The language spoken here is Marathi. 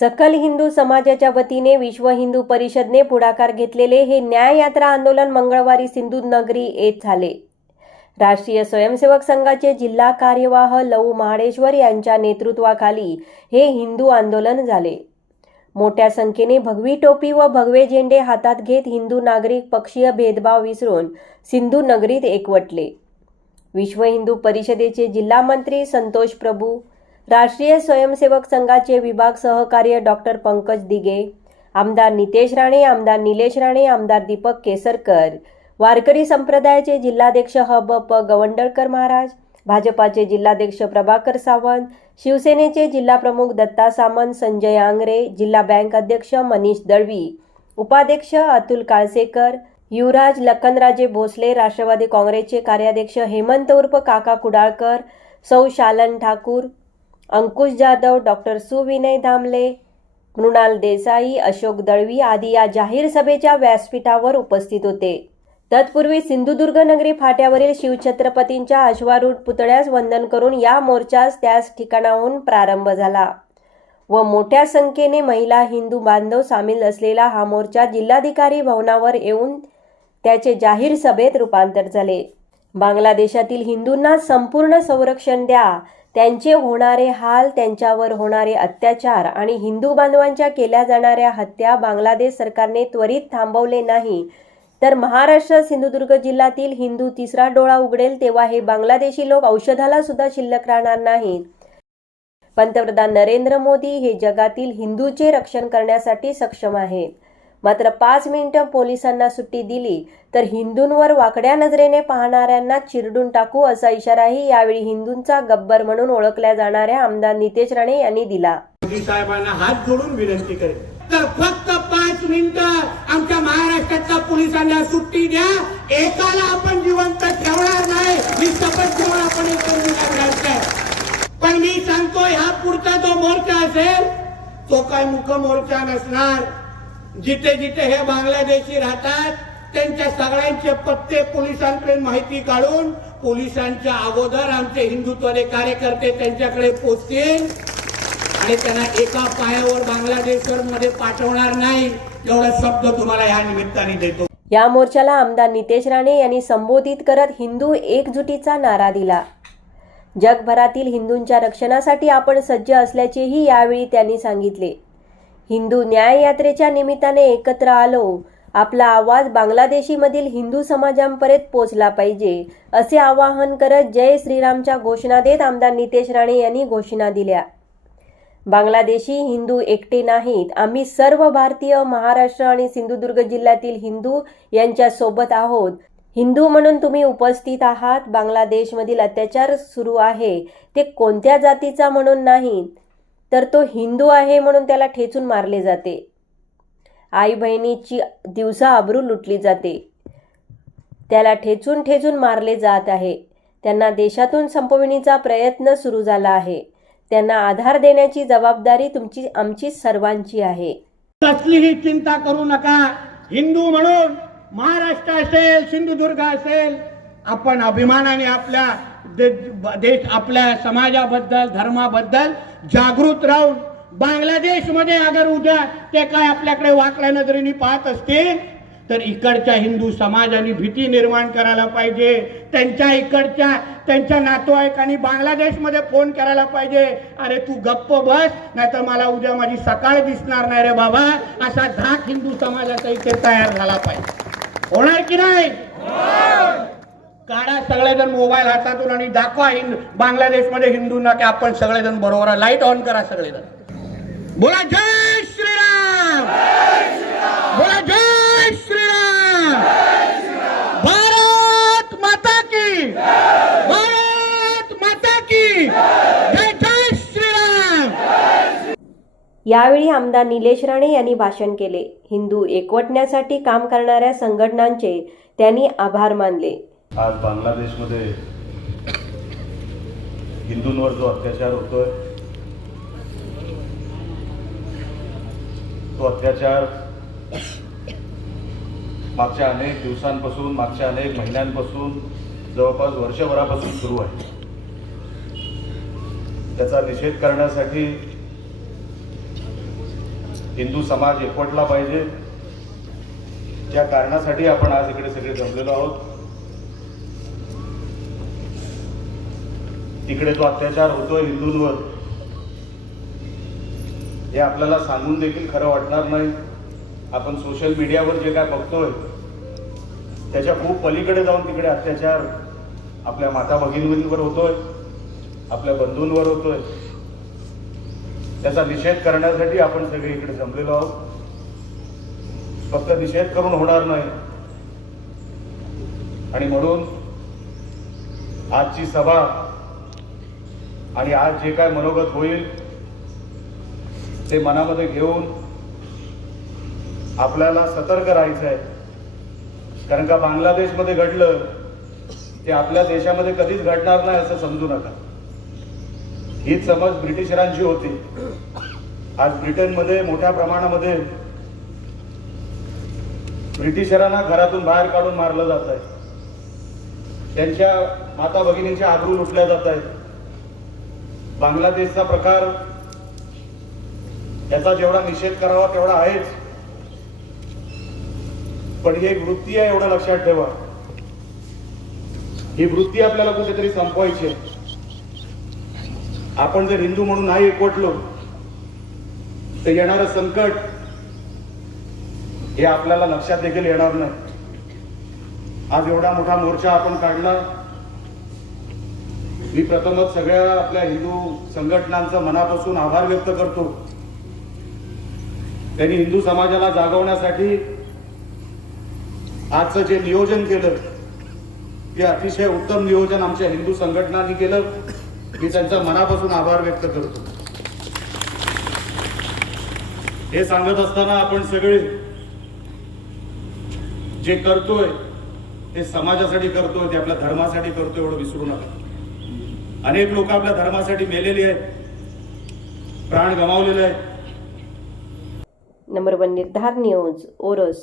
सकल हिंदू समाजाच्या वतीने विश्व हिंदू परिषदने पुढाकार घेतलेले हे न्याय यात्रा आंदोलन मंगळवारी सिंधुनगरी येत झाले. राष्ट्रीय स्वयंसेवक संघाचे जिल्हा कार्यवाह लऊ महाडेश्वर यांच्या नेतृत्वाखाली हे हिंदू आंदोलन झाले. मोठ्या संख्येने भगवी टोपी व भगवे झेंडे हातात घेत हिंदू नागरिक पक्षीय भेदभाव विसरून सिंधू नगरीत एकवटले. विश्व हिंदू परिषदेचे जिल्हा मंत्री संतोष प्रभू राष्ट्रीय स्वयंसेवक संघाचे विभाग सहकार्य डॉक्टर पंकज दिगे आमदार नितेश राणे आमदार निलेश राणे आमदार दीपक केसरकर वारकरी संप्रदायाचे जिल्हाध्यक्ष ह ब प गवंडळकर महाराज भाजपाचे जिल्हाध्यक्ष प्रभाकर सावंत शिवसेनेचे जिल्हाप्रमुख दत्ता सामंत संजय आंगरे जिल्हा बँक अध्यक्ष मनीष दळवी उपाध्यक्ष अतुल काळसेकर युवराज लखनराजे भोसले राष्ट्रवादी काँग्रेसचे कार्याध्यक्ष हेमंत उर्फ काका कुडाळकर सौ शालन ठाकूर अंकुश जाधव डॉक्टर सुविनय धामले मृणाल देसाई अशोक दळवी आदी या जाहीर सभेच्या व्यासपीठावर उपस्थित होते. तत्पूर्वी सिंधुदुर्ग नगरी फाट्यावरील शिवछत्रपतींच्या अश्वारूढ पुतळ्यास वंदन करून या मोर्चास त्याच ठिकाणाहून प्रारंभ झाला. व मोठ्या संख्येने महिला हिंदू बांधव सामील असलेला हा मोर्चा जिल्हाधिकारी भवनावर येऊन त्याचे जाहीर सभेत रूपांतर झाले. बांगलादेशातील हिंदूंना संपूर्ण संरक्षण द्या त्यांचे होणारे हाल त्यांच्यावर होणारे अत्याचार आणि हिंदू बांधवांच्या केल्या जाणाऱ्या हत्या बांगलादेश सरकारने त्वरित थांबवले नाही. तर महाराष्ट्र सिंधुदुर्ग जिल्ह्यातील हिंदू तिसरा डोळा उघडेल तेव्हा हे बांगलादेशी लोक औषधाला सुद्धा शिल्लक राहणार नाहीत. पंतप्रधान नरेंद्र मोदी हे जगातील हिंदूचे रक्षण करण्यासाठी सक्षम आहेत. मात्र पाच मिनिटं पोलिसांना सुट्टी दिली तर हिंदूंवर वाकड्या नजरेने पाहणाऱ्यांना चिरडून टाकू असा इशाराही यावेळी हिंदूंचा गब्बर म्हणून ओळखल्या जाणाऱ्या आमदार नितेश राणे यांनी दिला. मोदी साहेबांना हात जोडून विनंती करेल तर फक्त पाच मिनिटं आमच्या महाराष्ट्रातल्या पोलिसांना सुट्टी द्या. एकाला आपण जिवंत ठेवणार नाही. ही शपथ घेऊन आपण पण मी सांगतो ह्या पुढचा जो मोर्चा असेल तो काय मुख मोर्चा नसणार. जिथे जिथे हे बांगलादेशी राहतात त्यांच्या सगळ्यांचे पत्ते पोलिसांकडे माहिती काढून पोलिसांच्या अगोदर आमचे हिंदुत्वने कार्यकर्ते त्यांच्याकडे पोचतील. आणि त्यांना एका पायावर बांगलादेशवर मध्ये पाठवणार नाही एवढा शब्द तुम्हाला या निमित्ताने देतो. या मोर्चाला आमदार नितेश राणे यांनी संबोधित करत हिंदू एकजुटीचा नारा दिला. जगभरातील हिंदूंच्या रक्षणासाठी आपण सज्ज असल्याचेही यावेळी त्यांनी सांगितले. हिंदू न्याय यात्रेच्या निमित्ताने एकत्र आलो. आपला आवाज बांगलादेशीमधील हिंदू समाजांपर्यंत पोचला पाहिजे असे आवाहन करत जय श्रीरामच्या घोषणा देत आमदार नितेश राणे यांनी घोषणा दिल्या. बांगलादेशी हिंदू एकटे नाहीत. आम्ही सर्व भारतीय महाराष्ट्र आणि सिंधुदुर्ग जिल्ह्यातील हिंदू यांच्या सोबत आहोत. हिंदू म्हणून तुम्ही उपस्थित आहात. बांगलादेशमधील अत्याचार सुरू आहे. ते कोणत्या जातीचा म्हणून नाही तर तो हिंदू आहे म्हणून त्याला ठेचून मारले जाते. आई बहिणीची दिवसा आबरू लुटली जाते. त्याला ठेचून ठेचून मारले जात आहे. त्यांना देशातून संपविण्याचा प्रयत्न सुरू झाला आहे. त्यांना आधार देण्याची जबाबदारी तुमची आमची सर्वांची आहे. कसलीही चिंता करू नका. हिंदू म्हणून महाराष्ट्र असेल सिंधुदुर्ग असेल आपण अभिमानाने आपल्या देश आपल्या समाजाबद्दल धर्माबद्दल जागृत राहून बांगलादेशमध्ये अगर उद्या ते काय आपल्याकडे वाकड्या नजरेने पाहत असतील तर इकडच्या हिंदू समाजाने भीती निर्माण करायला पाहिजे. त्यांच्या इकडच्या त्यांच्या नातेवाईकांनी बांगलादेशमध्ये फोन करायला पाहिजे. अरे तू गप्प बस नाहीतर मला उद्या माझी सकाळ दिसणार नाही रे बाबा. असा धाक हिंदू समाजाचा इथे तयार झाला पाहिजे. होणार की नाही? काढा सगळेजण मोबाईल हातातून आणि दाखवा हिंद बांगलादेशमध्ये हिंदूंना की आपण सगळेजण बरोबर लाइट ऑन करा सगळेजण. बोला जय श्रीराम. बोला जय श्रीराम. भारत माता की. भारत माता की. जय जय श्रीराम. यावेळी आमदार निलेश राणे यांनी भाषण केले. हिंदू एकवटण्यासाठी काम करणाऱ्या संघटनांचे त्यांनी आभार मानले. आज बांगलादेशमध्ये हिंदूंवर जो अत्याचार होतोय तो अत्याचार मागच्या अनेक दिवसांपासून मागच्या अनेक महिन्यांपासून जवळपास वर्षभरापासून सुरू आहे. त्याचा निषेध करण्यासाठी हिंदू समाज एकवटला पाहिजे. त्या कारणासाठी आपण आज इकडे सगळे जमलेलो आहोत. तिकडे जो अत्याचार होतोय हिंदूंवर. हे आपल्याला सांगून देखील खरं वाटणार नाही. आपण सोशल मीडियावर जे काय बघतोय त्याच्या खूप पलीकडे जाऊन तिकडे अत्याचार आपल्या माता भगिनींवर होतोय आपल्या बंधूंवर होतोय. त्याचा निषेध करण्यासाठी आपण सगळे इकडे जमलेलो आहोत. फक्त निषेध करून होणार नाही. आणि म्हणून आजची सभा आणि आज जे काय मनोगत होईल ते मनामध्ये घेऊन आपल्याला सतर्क राहायचं आहे कारण का बांगलादेशमध्ये घडलं ते आपल्या देशामध्ये कधीच घडणार नाही असं समजू नका. ही समज ब्रिटिशरांची होती. आज ब्रिटनमध्ये मोठ्या प्रमाणामध्ये ब्रिटिशरांना घरातून बाहेर काढून मारलं जात आहे त्यांच्या माता भगिनींच्या आबरू लुटल्या जात आहेत बांगलादेशचा प्रकार याचा जेवढा निषेध करावा तेवढा आहेच. पण ही एक वृत्ती आहे एवढं लक्षात ठेवा. ही वृत्ती आपल्याला कुठेतरी संपवायची आहे. आपण जर हिंदू म्हणून नाही एकवटलो तर येणारं संकट हे आपल्याला लक्षात देखील येणार नाही. आज एवढा मोठा मोर्चा आपण काढला मी प्रथमच सगळ्या आपल्या हिंदू संघटनांचा मनापासून आभार व्यक्त करतो. त्यांनी हिंदू समाजाला जागवण्यासाठी आजचं जे नियोजन केलं ते अतिशय उत्तम नियोजन आमच्या हिंदू संघटनांनी केलं. मी त्यांचा मनापासून आभार व्यक्त करतो. हे सांगत असताना आपण सगळे जे करतोय ते समाजासाठी करतोय ते आपल्या धर्मासाठी करतोय एवढं विसरू नका. अनेक लोक आपल्या धर्मासाठी मेलेली आहेत. प्राण गमावलेले आहेत. Number one Nirdhar news ORS.